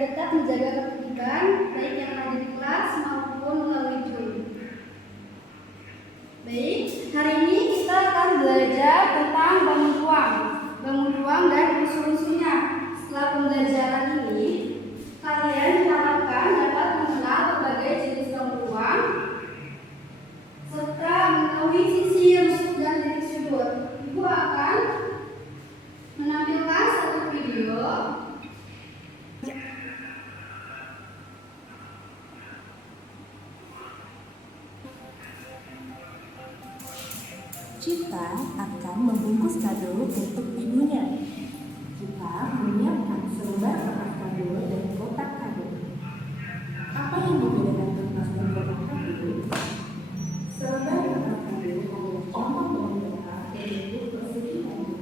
tetap menjaga ketertiban baik yang ada di kelas maupun melalui Zoom. Baik, hari ini kita akan belajar tentang bangun ruang dan unsur-unsurnya. Setelah pembelajaran ini, kalian diharapkan dapat mengenal berbagai jenis bangun ruang serta mengetahui sisi rusuk dan titik sudut. Ibu akan menampilkan satu video. Cipta akan membungkus kado untuk ibunya. Kita menyiapkan selembar kertas kado dan kotak kado. Apa yang membedakan kertas dan kotak kado? Selembar kertas kado adalah contoh dari data berbentuk persegi kado,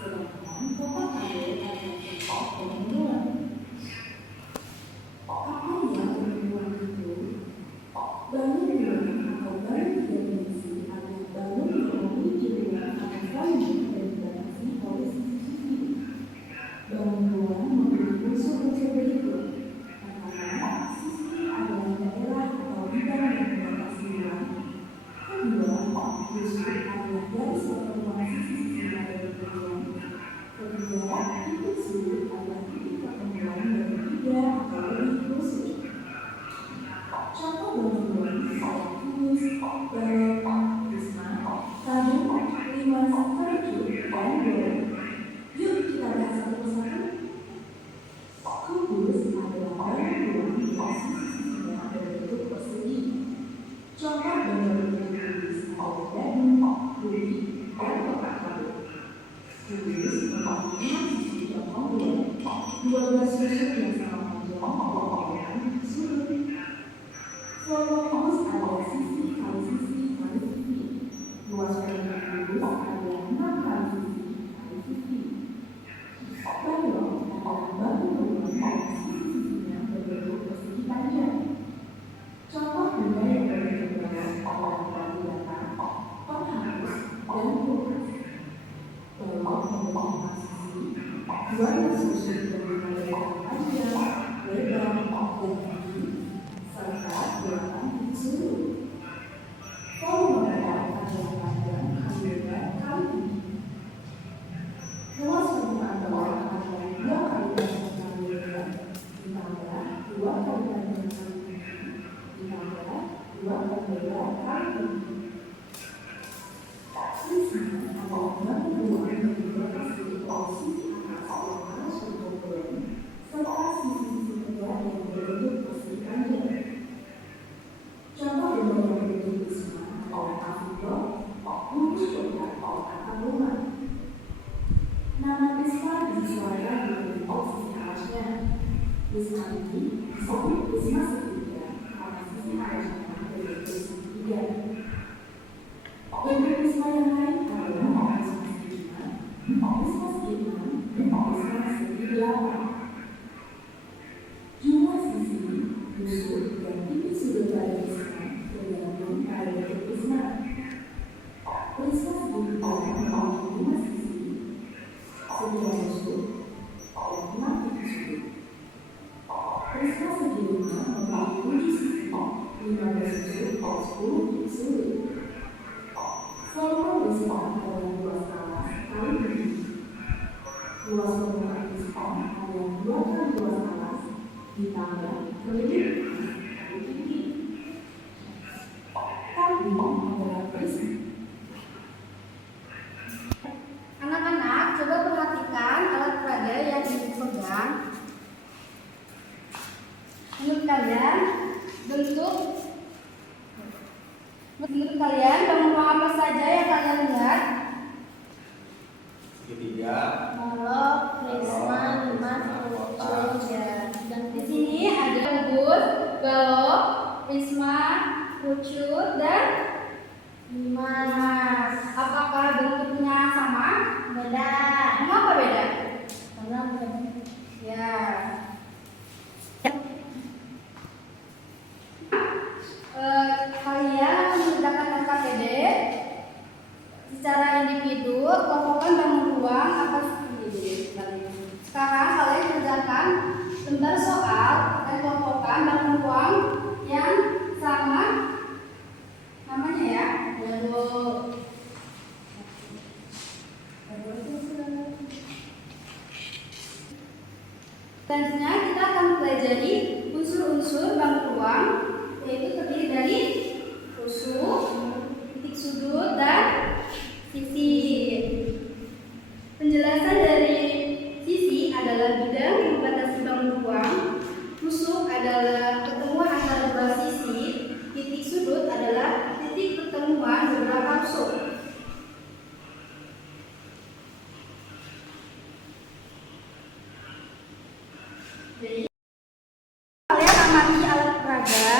sedangkan kotak kado adalah contoh dari bulan. Apa yang berbulan itu? Bangun bulan atau bangun tiga dimensi adalah bangun yang memiliki ruang atau frame dan dibatasi oleh sisi-sisi. Bangun ruang memiliki unsur-unsur berikut. Pertama, sisi adalah daerah atau bidang yang membatasi ruang. Kedua, unsur adalah garis atau ruang sisi-sisi pada ruang. Ketiga, titik sudut adalah titik pertemuan dari tiga atau lebih unsur. Contoh bangun ruang adalah kubus, balok, prisma, tabung, limas, kerucut, dan bola. Yuk kita bahas satu persatu. Kubus adalah bangun ruang yang sisi-sisinya berbentuk persegi. Contoh bentuk kubus adalah daging, bumi, dan kotak kado. Kubus memiliki 6 sisi dan komponen, 12 unsur yang sama panjang dan sudut. Kelompok kubus adalah sisi kali sisi kali sisi. Luas perimeter kubus adalah 6 kali sisi kali sisi. Balok adalah bangun ruang yang sisi-sisinya berbentuk persegi panjang. Contoh benda yang berbentuk balok adalah batu bata, penghapus, dan kulkas. Balok memiliki 4 sisi, 12 unsur dengan lebar panjang, lebar, dan tinggi, serta 8 titik sudut. Volume balok adalah panjang kali lebar kali tinggi. Luas permukaan balok adalah 2 kali panjang kali lebar ditambah 2 kali panjang kali tinggi ditambah 2 kali lebar kali tinggi. Prisma adalah bangun ruang yang dibatasi oleh sisi atas yang harus berkomponen serta sisi-sisi tegak yang berbentuk persegi panjang. Contoh benda yang berbentuk prisma adalah aviblok, bungkus kotak, atau rumah. Nama prisma disuarakan di bentuk sisi atasnya. Prisma ini disebut prisma segitiga karena sisi atasnya berbentuk segitiga. Bentuk prisma yang lain adalah prisma segitiga, prisma segitiga, dan prisma segitiga. Jumlah sisi, unsur, dan titik sudut pada prisma tergantung pada bentuk prisma. Prisma segitiga memiliki 5 sisi, 9 unsur, dan 6 titik sudut. Prisma segitiga memiliki 7 sisi, 15 unsur, dan 10 titik sudut. Volume prisma adalah luas alas kali tinggi. Luas permukaan prisma adalah 2 kali luas alas ditambah kelilin kali tinggi. Tabung adalah prisma. Anak-anak, coba perhatikan alat peraga yang dipegang. Menurut kalian, bangun ruang apa saja yang kalian lihat? Segitiga, Balok, prisma, limas, kerucut, dan di sini ada kubus, balok, prisma, kerucut, dan limas. Apakah bentuknya sama? Beda. Kenapa beda? Karena ya. Kalian mengerjakan KKPD secara individu, kelompokkan bangun ruang atas ini. Sekarang kalian kerjakan Sebentar soal akan kelompokkan bangun ruang yang sama namanya ya. Selanjutnya kita akan pelajari unsur-unsur bangun ruang, yaitu terdiri dari tusuk, titik sudut, dan sisi. Penjelasan dari sisi adalah bidang yang membatasi bangun ruang, tusuk adalah pertemuan antara dua sisi, titik sudut adalah titik pertemuan beberapa tusuk. Jadi, kalian amati alat peraga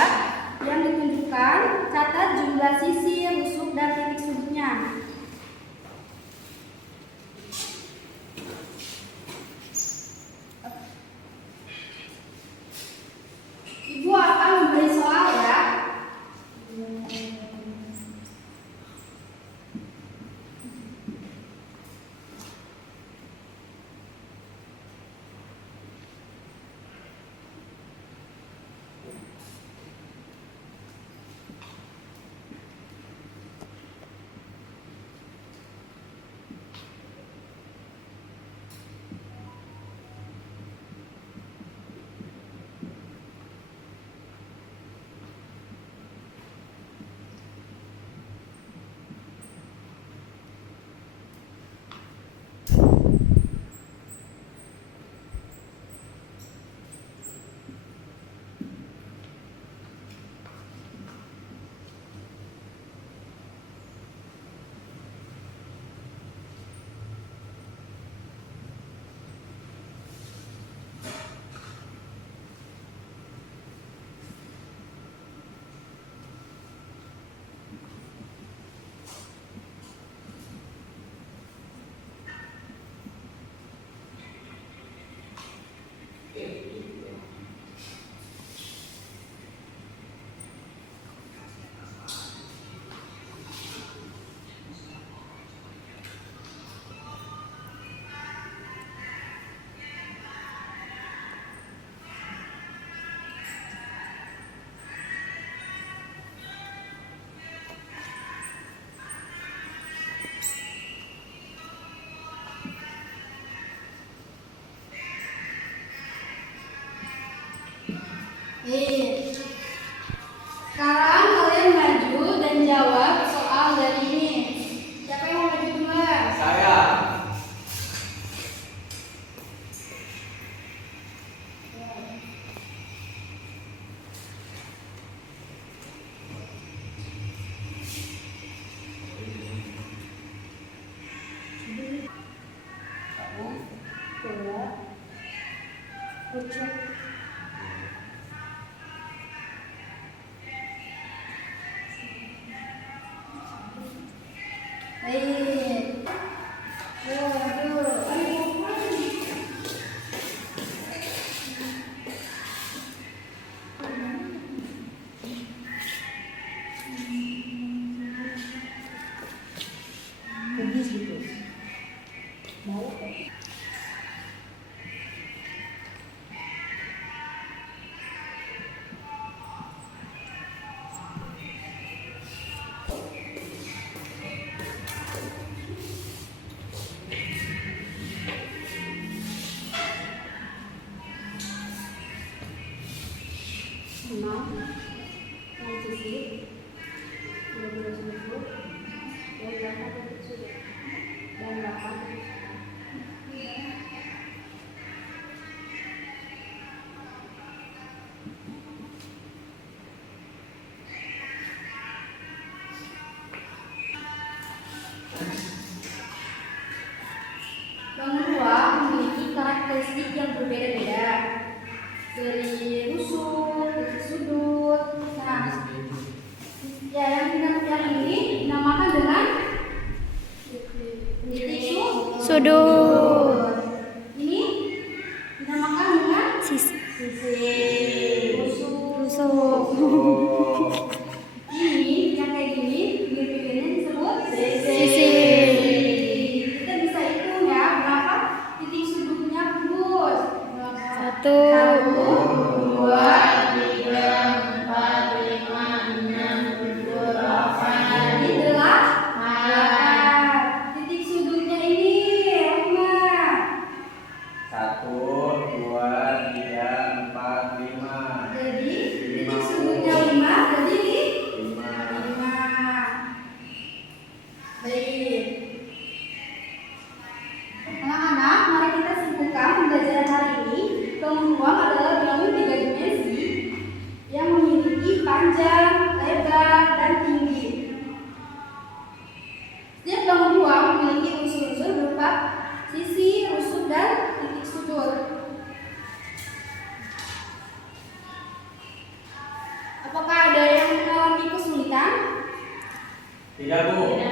yang ditunjukkan, catat jumlah sisi, tusuk, dan titik sudutnya. Ibu akan memberi soal ya. Sekarang kalian maju dan jawab soal dari ini. Siapa yang mau maju duluan? Saya. Bangun ruang memiliki karakteristik yang berbeda-beda, dari tusuk, titik sudut. Nah, ya yang ini dinamakan dengan titik sudut. Ini dinamakan dengan sisi. Tusuk. Ini yang kayak gini, begini disebut sisi. Kita bisa hitung ya berapa titik sudutnya, Bud. 1 Tidak, Bu.